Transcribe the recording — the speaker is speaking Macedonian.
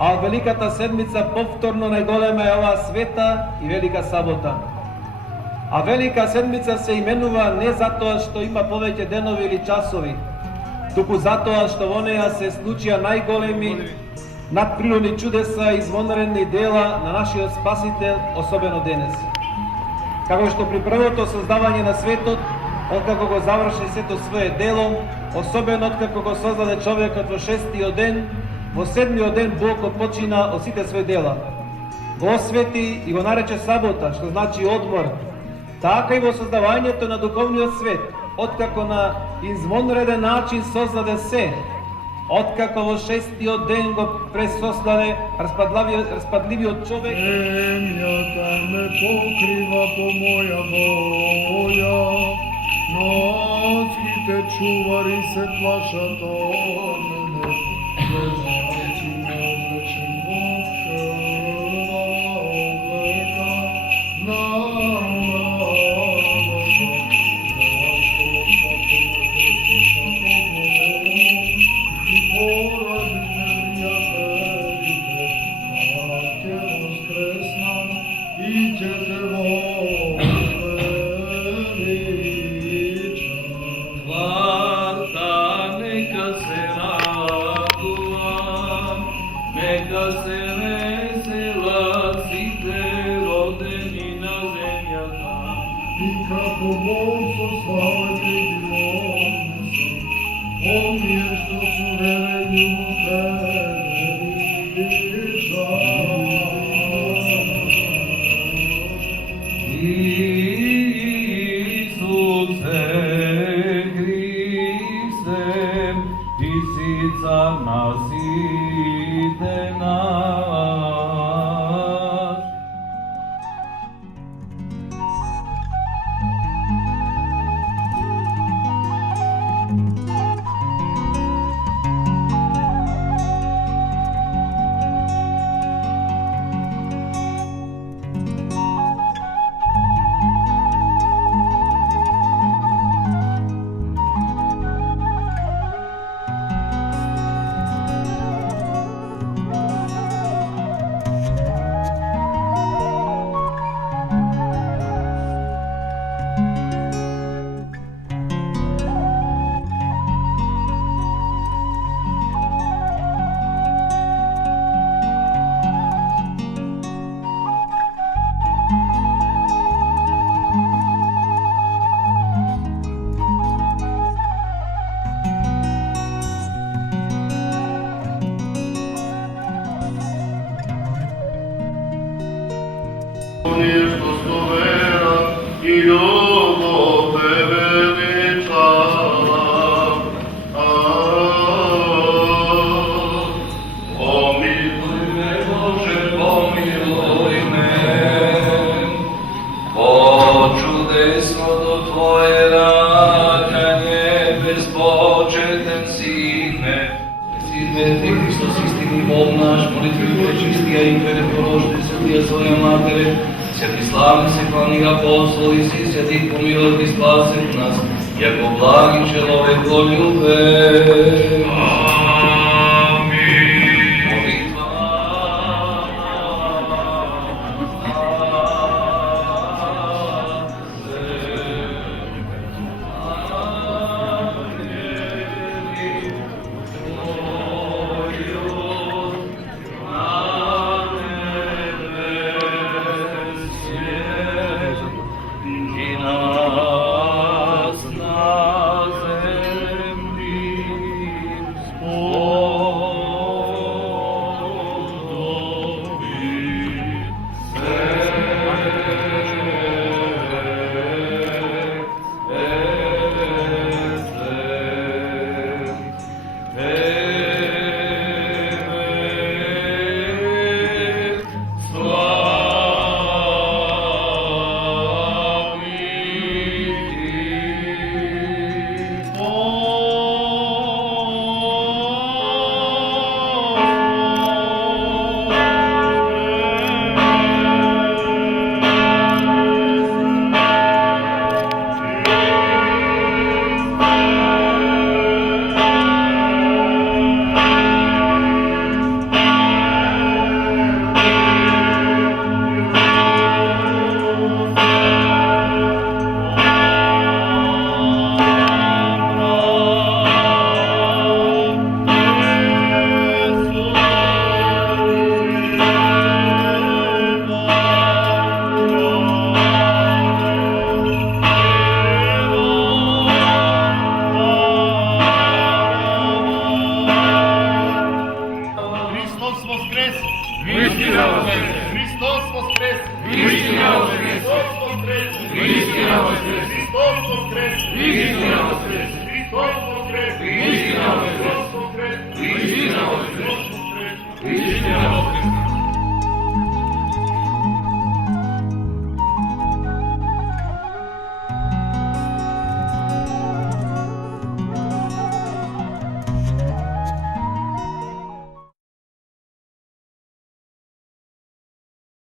A Velikата седмица повторно најголема е оваа света и велика сабота. А Велика седмица се именува не затоа што има повеќе денови или часови, туку затоа што во неја се случија најголеми надприродни чудеса и извонредни дела на нашиот Спасител, особено денес. Како што при првото создавање на светот, откако го заврши сето свое дело, особено откако го создаде човекот во шестиот ден, во седмиот ден Бог отпочина од сите своји дела. Го освети и го нарече сабота, што значи одмор. Така и во создавањето на духовниот свет, откако на извонреден начин создаде се, откако во шестиот ден го пресоздаде распадливиот човек. Земјата ме покрива по моја воја, носите чувари се плашат од мене, безначи ме облечен во крва облека, на воскрес! Истина воскрес! Христос воскрес! Истина воскрес! Христос воскрес! Истина воскрес! Христос воскрес! Истина воскрес! Христос воскрес! Истина